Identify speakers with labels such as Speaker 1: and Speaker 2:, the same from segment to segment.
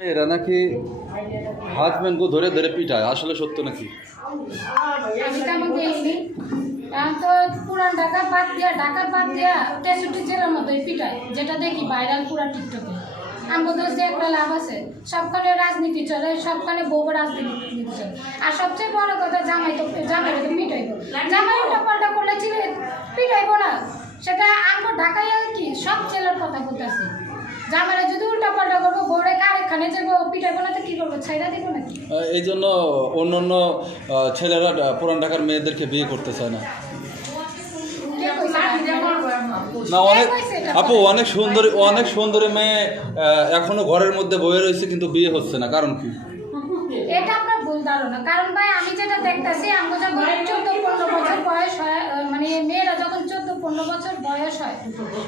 Speaker 1: এরা নাকি হাজব্যান্ডকে ধরে ধরে পিটায়, আসলে সত্য নাকি?
Speaker 2: তো পুরান জেলার মতোই যেটা দেখি একটা লাভ আছে রাজনীতি চলে, সবখানে বউ রাজনীতি চলে। আর সবচেয়ে বড় কথা, জামাই তো জামাই তো পিটাইব। জামাই উল্টা পাল্টা করলে ছিল পিটাইব না। সেটা আমগো ঢাকায় কি, সব জেলার কথা বলতেছি। জামাইরা যদি উল্টা পাল্টা করব বউরে কারেখানে যাব না তো কি করব ছাইরা দিব নাকি?
Speaker 1: এই জন্য অন্য অন্য ছেলেরা পুরান ঢাকার মেয়েদেরকে বিয়ে করতে চায় না। না অনেক? আপু অনেক সুন্দরী অনেক সুন্দরী মেয়ে এখনও ঘরের মধ্যে বয়ে রয়েছে কিন্তু বিয়ে হচ্ছে না। কারণ কি?
Speaker 2: এটা ধারণা কারণ ভাই, আমি যেটা দেখতেছি আমরা যখন চোদ্দ পনেরো বছর বয়স হয় মানে মেয়েরা যখন চোদ্দ পনেরো বছর বয়স হয়,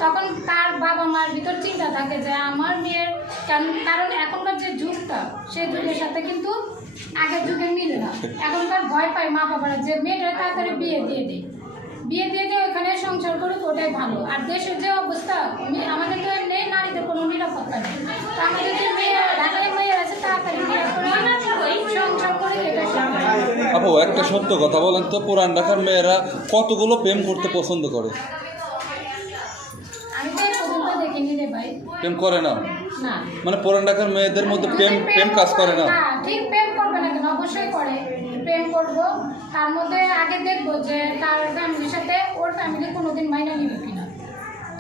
Speaker 2: তখন তার বাবা মার ভিতর চিন্তা থাকে যে আমার মেয়ের কারণ এখনকার যে যুগটা, সেই যুগের সাথে কিন্তু আগের যুগে মিলে না। এখনকার ভয় পায় মা বাবারা যে মেয়েটা তাড়াতাড়ি বিয়ে দিয়ে দেয় বিয়ে দিয়ে দিয়ে ওখানে সংসার করুক, ওটাই ভালো। আর দেশের যে অবস্থা আমাদের তো এমনি নারীদের কোনো নিরাপত্তা নেই তো আমাদের যে মেয়ে ঢাকায় মেয়ে আছে তাড়াতাড়ি বিয়ে করে সংসার করে এটা সব।
Speaker 1: আপু একটা সত্য কথা বলেন তো পুরান ঢাকার মেয়েরা কতগুলো প্রেম করতে পছন্দ করে? প্রেম করে না? মানে পুরান ঢাকার মেয়েদের মধ্যে প্রেম প্রেম কাজ করে না?
Speaker 2: হ্যাঁ, ঠিক প্রেম করবে না কেন? অবশ্যই করে। প্রেম করব। তার মধ্যে আগে দেখব যে তার ফ্যামিলির সাথে ওর ফ্যামিলি কোনোদিন মাইনা নিবে কিনা।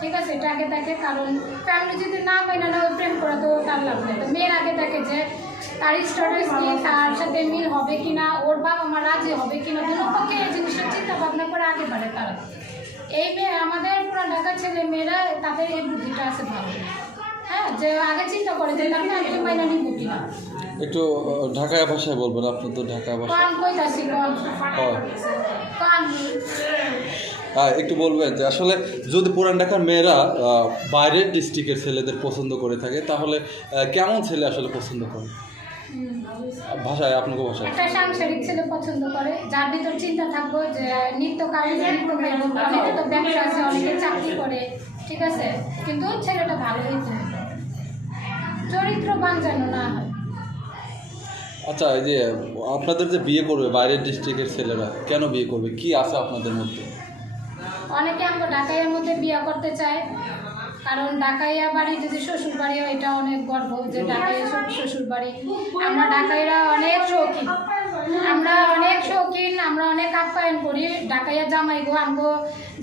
Speaker 2: ঠিক আছে? এটা আগে দেখে কারণ ফ্যামিলি যদি না মাইনা না প্রেম করা তো তার লাভ নেই। তো মেয়ের আগে দেখে যে তার স্ট্যাটাস কি তার সাথে মিল হবে কিনা ওর বাবা মা রাজি হবে কিনা দুটো পক্ষে এই জিনিসটা চিন্তা ভাবনা করে আগে বাড়ে তারা। এই মেয়ে আমাদের পুরান ঢাকার ছেলে মেয়েরা তাদের এই বুদ্ধিটা আছে ভালো। হ্যাঁ যে আগে চিন্তা করে যে তার ফ্যামিলি মাইনা নিব কিনা।
Speaker 1: একটু ঢাকায় ভাষায় বলবেন আপনি তো ঢাকা ভাষা।
Speaker 2: কোন কইতাছি কোন।
Speaker 1: হয়। একটু বলবেন যে আসলে যদি পুরান ঢাকার মেয়েরা বাইরের ডিস্ট্রিক্টের ছেলেদের পছন্দ করে থাকে তাহলে কেমন ছেলে আসলে পছন্দ করে? ভাষায় আপনাকে ভাষায়।
Speaker 2: একটা সাংসারিক ছেলে পছন্দ করে যার ভিতর চিন্তা থাকব যে নিত্য কারণে নিত্য অনেকে তো ব্যবসা আছে অনেকে চাকরি করে ঠিক আছে? কিন্তু ছেলেটা ভালো হইতে হবে চরিত্রবান যেন না হয়।
Speaker 1: আচ্ছা এই যে আপনাদের যে বিয়ে করবে বাইরের ডিস্ট্রিক্টের ছেলেরা কেন বিয়ে করবে? কি আছে আপনাদের মধ্যে?
Speaker 2: অনেকে আমরা ঢাকাইয়ের মধ্যে বিয়ে করতে চায় কারণ ডাকাইয়া বাড়ি যদি শ্বশুর বাড়ি হয় এটা অনেক গর্ব যে ঢাকাইয়া শ্বশুর বাড়ি। আমরা ঢাকাইরা অনেক শৌখিন। আমরা অনেক শৌখিন আমরা অনেক আপ্যায়ন করি। ডাকাইয়া জামাই গো আমগো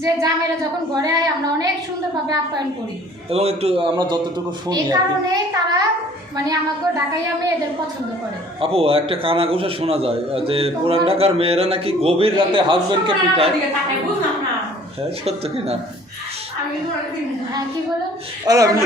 Speaker 2: যে জামাইরা যখন ঘরে আয় আমরা অনেক সুন্দরভাবে আপ্যায়ন করি।
Speaker 1: এবং একটু আমরা যতটুকু শুনি
Speaker 2: এই কারণে তারা মানে আমাকে ঢাকাইয়া মেয়েদের পছন্দ করে।
Speaker 1: আপু একটা কানাঘুষা শোনা যায় যে পুরান ঢাকার মেয়েরা নাকি গভীর রাতে হাজবেন্ডকে পিটায়। হ্যাঁ সত্য কি না
Speaker 2: হ্যাঁ
Speaker 1: আর আমি